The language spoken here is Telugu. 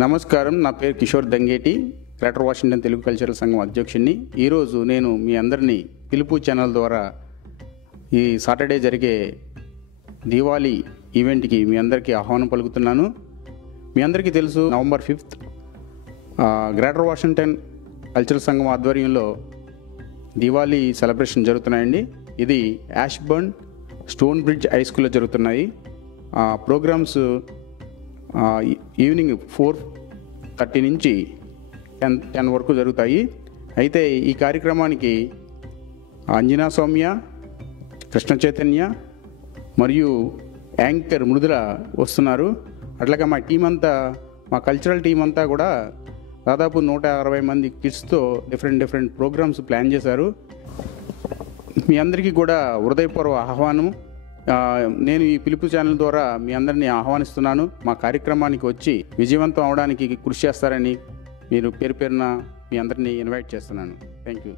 నమస్కారం. నా పేరు Kishore Dangeti, greater Washington Telugu cultural సంఘం అధ్యక్షుడిని. ఈరోజు నేను మీ అందరినీ పిలుపు ఛానల్ ద్వారా ఈ సాటర్డే జరిగే దీవాళీ ఈవెంట్కి మీ అందరికీ ఆహ్వానం పలుకుతున్నాను. మీ అందరికీ తెలుసు, November 5th greater Washington cultural సంఘం ఆధ్వర్యంలో దీవాళీ సెలబ్రేషన్ జరుగుతున్నాయండి. ఇది యాష్బర్న్ స్టోన్ బ్రిడ్జ్ హై స్కూల్లో జరుగుతున్నాయి. ప్రోగ్రామ్స్ ఈవినింగ్ 4:30 నుంచి 10 వరకు జరుగుతాయి. అయితే ఈ కార్యక్రమానికి అంజనా సౌమ్య, కృష్ణ చైతన్య మరియు యాంకర్ మృదుల వస్తున్నారు. అట్లాగే మా కల్చరల్ టీం అంతా కూడా దాదాపు 160 మంది కిడ్స్తో డిఫరెంట్ ప్రోగ్రామ్స్ ప్లాన్ చేశారు. మీ అందరికీ కూడా హృదయపూర్వక ఆహ్వానం. నేను ఈ పిలుపు ఛానల్ ద్వారా మీ అందరినీ ఆహ్వానిస్తున్నాను. మా కార్యక్రమానికి వచ్చి విజయవంతం అవడానికి కృషి చేస్తారని పేరున మీ అందరినీ ఇన్వైట్ చేస్తున్నాను. Thank you.